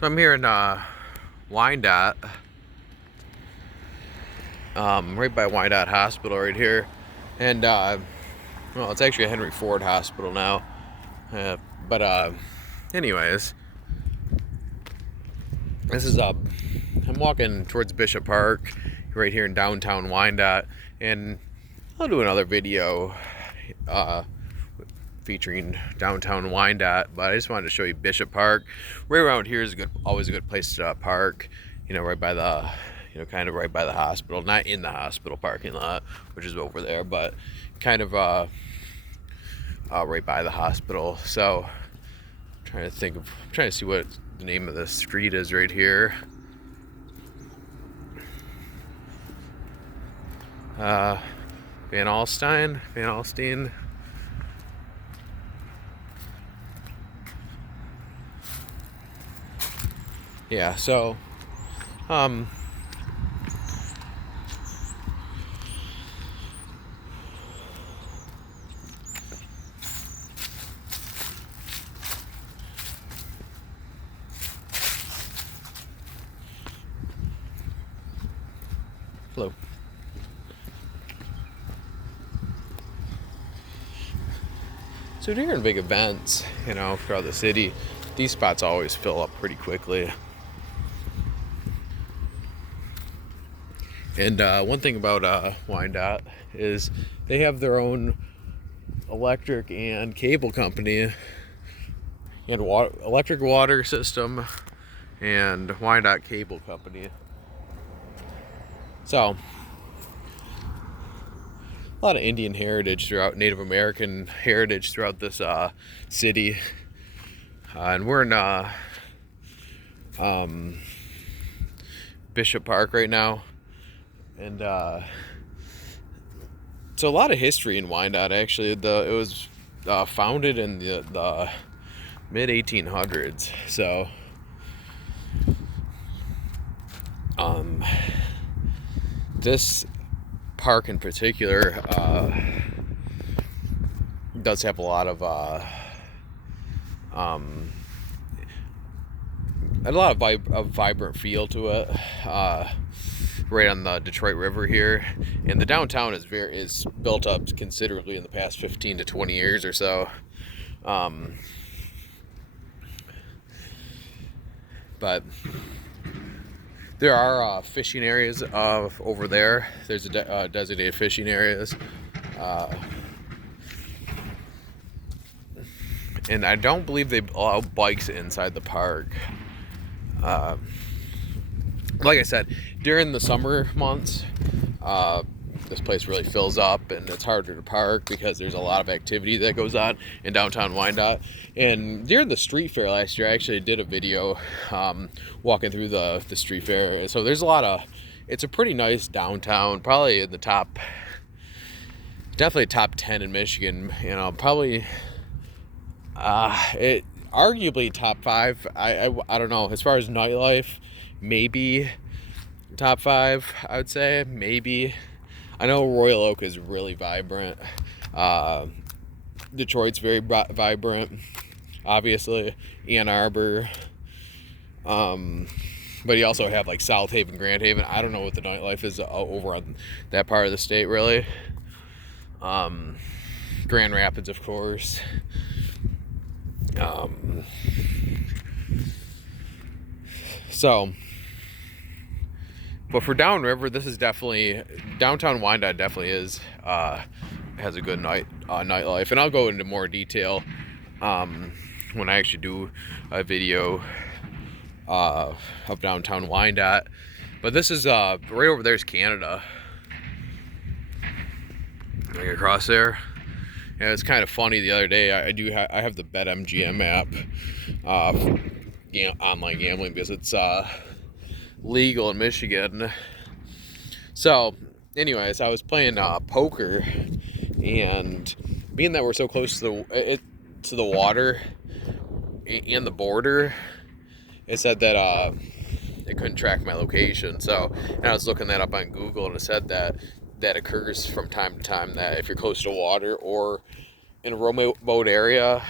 So I'm here in Wyandotte, right by Wyandotte Hospital right here. And, well, it's actually a Henry Ford Hospital now. But anyways, this is, I'm walking towards Bishop Park right here in downtown Wyandotte. And I'll do another video, featuring downtown Wyandotte, but I just wanted to show you Bishop Park. Right around here is always a good place to park. Right by the, kind of right by the hospital, not in the hospital parking lot, which is over there, but kind of right by the hospital. So I'm trying to see what the name of the street is right here. Van Alstyne. Yeah, so hello. So during big events, throughout the city, these spots always fill up pretty quickly. And one thing about Wyandotte is they have their own electric and cable company and electric water system and Wyandotte Cable Company. So a lot of Indian heritage throughout, Native American heritage throughout this city. And we're in Bishop Park right now. And so a lot of history in Wyandotte, actually. It was founded in the mid 1800s. So this park in particular does have a lot of vibrant feel to it, right on the Detroit River here. And the downtown is built up considerably in the past 15 to 20 years or so. But there are fishing areas over there. There's designated fishing areas. And I don't believe they allow bikes inside the park. Like I said, during the summer months, this place really fills up and it's harder to park because there's a lot of activity that goes on in downtown Wyandotte. And during the street fair last year, I actually did a video walking through the street fair. So there's it's a pretty nice downtown, probably in the definitely top 10 in Michigan, probably it arguably top 5. I don't know, as far as nightlife, maybe top 5, I would say, maybe. I know Royal Oak is really vibrant. Detroit's very vibrant, obviously. Ann Arbor. But you also have like South Haven, Grand Haven. I don't know what the nightlife is over on that part of the state, really. Grand Rapids, of course. But for downriver, this is definitely, downtown Wyandotte definitely has a good nightlife. And I'll go into more detail when I actually do a video of downtown Wyandotte. But this is, right over there is Canada. Like across there. Yeah, it's kind of funny. The other day, I have the BetMGM app, online gambling, because it's legal in Michigan. So anyways, I was playing poker, and being that we're so close to the water and the border, it said that it couldn't track my location. So, and I was looking that up on Google, and it said that occurs from time to time, that if you're close to water or in a remote area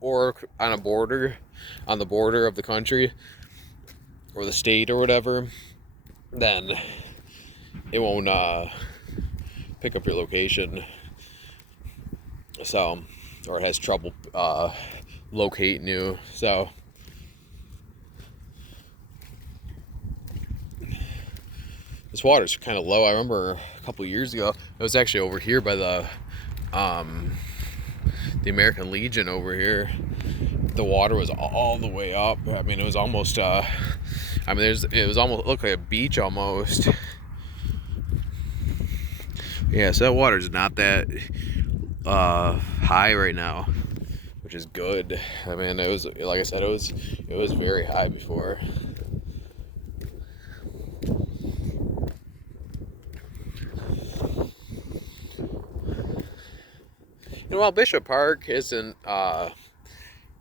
or on the border of the country, or the state or whatever, then it won't pick up your location. So, or it has trouble locating you. So, this water's kind of low. I remember a couple years ago, it was actually over here by the American Legion over here. The water was all the way up. I mean, it was almost, it was almost, it looked like a beach almost. Yeah, so that water's not that high right now, which is good. I mean, it was, like I said, it was very high before. And while Bishop Park isn't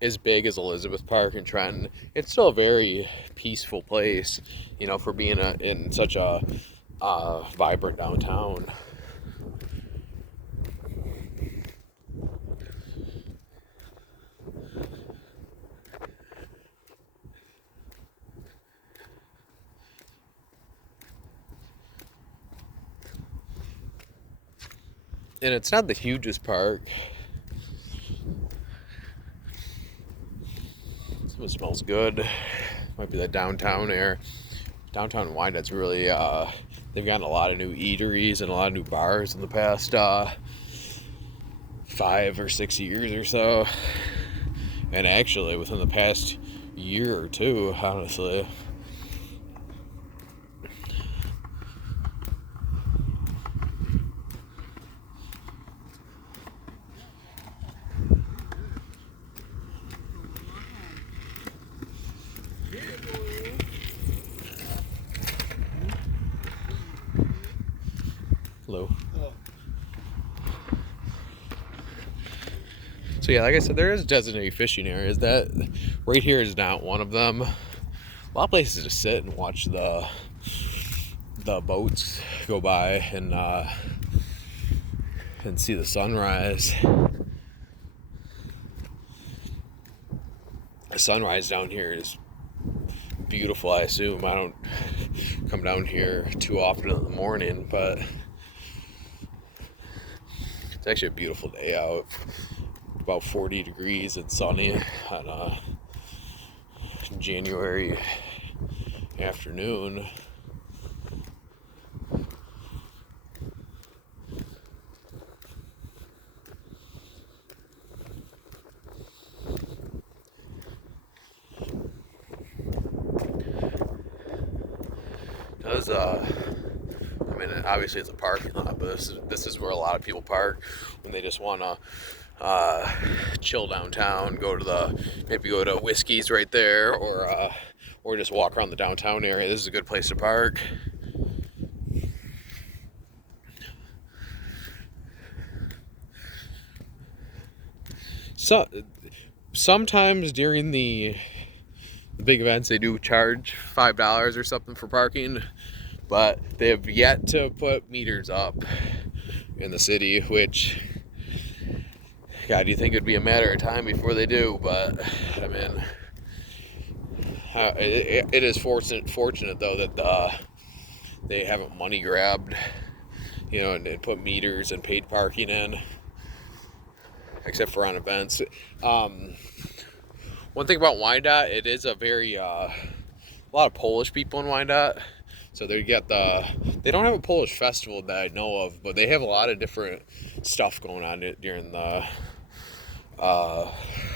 as big as Elizabeth Park in Trenton, it's still a very peaceful place, you know, for being in such a vibrant downtown. And it's not the hugest park. It smells good. Might be the downtown air. Downtown Wyandott's really, they've gotten a lot of new eateries and a lot of new bars in the past 5 or 6 years or so. And actually, within the past year or two, honestly. Hello. So yeah, like I said, there is designated fishing areas. That right here is not one of them. A lot of places to sit and watch the boats go by and see the sunrise. The sunrise down here is beautiful. I assume I don't come down here too often in the morning, but it's actually a beautiful day out. About 40 degrees and sunny on a January afternoon. I mean, obviously it's a parking lot, but this is where a lot of people park when they just want to chill downtown, maybe go to Whiskey's right there, or just walk around the downtown area. This is a good place to park. So sometimes during the big events they do charge $5 or something for parking, but they have yet to put meters up in the city, which, God, you think it'd be a matter of time before they do, but I mean, it is fortunate though that they haven't money grabbed, you know, and put meters and paid parking in, except for on events. One thing about Wyandotte, it is a very a lot of Polish people in Wyandotte. So they don't have a Polish festival that I know of, but they have a lot of different stuff going on during the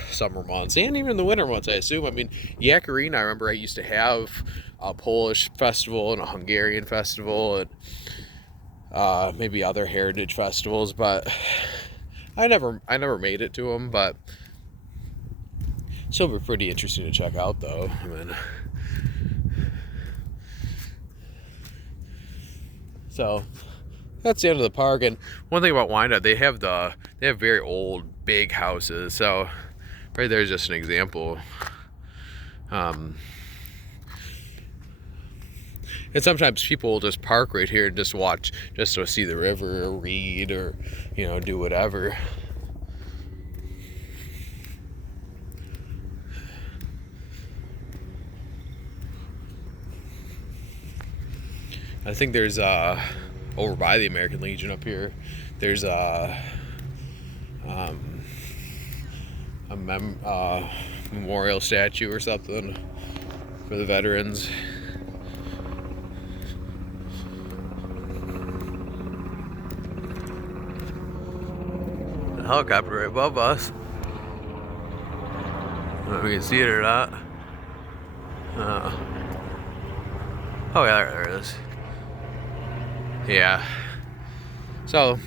summer months and even the winter months, I assume. I mean, Yakarin, I remember I used to have a Polish festival and a Hungarian festival and maybe other heritage festivals, but I never made it to them. But still be pretty interesting to check out, though. I mean, so that's the end of the park. And one thing about Wyandotte, they have very old, big houses. So right there's just an example. And sometimes people will just park right here and just watch, just to see the river or read or, you know, do whatever. I think there's over by the American Legion up here, there's a memorial statue or something for the veterans. A helicopter right above us. I don't know if we can see it or not. Oh yeah, there it is. Yeah. So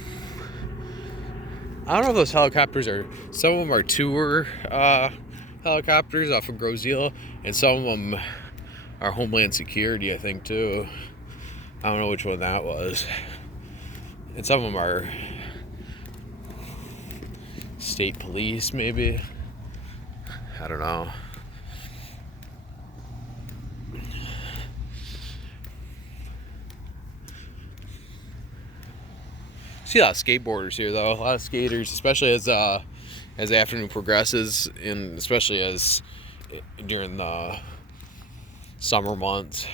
I don't know if those helicopters are. Some of them are tour helicopters off of Grozila, and some of them are Homeland Security, I think, too. I don't know which one that was. And some of them are state police, maybe. I don't know. See a lot of skateboarders here, though. A lot of skaters, especially as the afternoon progresses, and especially as during the summer months.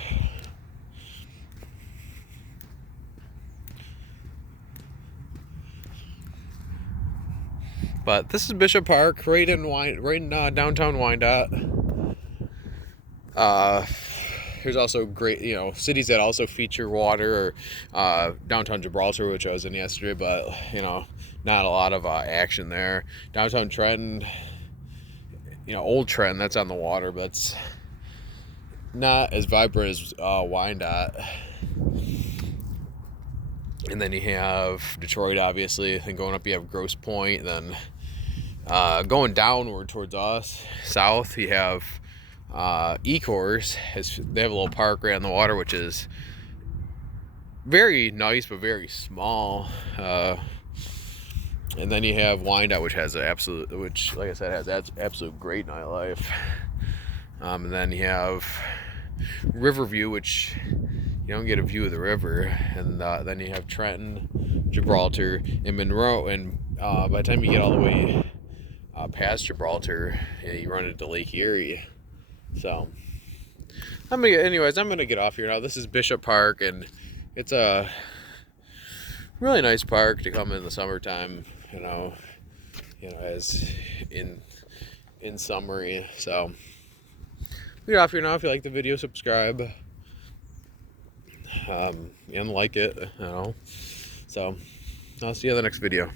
But this is Bishop Park, right in downtown Wyandotte. There's also great, cities that also feature water, or downtown Gibraltar, which I was in yesterday, but not a lot of action there. Downtown Trenton, Old Trenton, that's on the water, but it's not as vibrant as Wyandotte. And then you have Detroit, obviously. Then going up, you have Grosse Pointe. Then going downward towards us, south, you have Ecorse. They have a little park right on the water, which is very nice but very small. And then you have Wyandotte, which has like I said, has absolute great nightlife. And then you have Riverview, which you don't get a view of the river. And then you have Trenton, Gibraltar, and Monroe. And by the time you get all the way past Gibraltar, you run into Lake Erie. So, I'm gonna get off here now. This is Bishop Park, and it's a really nice park to come in the summertime. As in summary. So, get off here now. If you like the video, subscribe, and like it. So, I'll see you in the next video.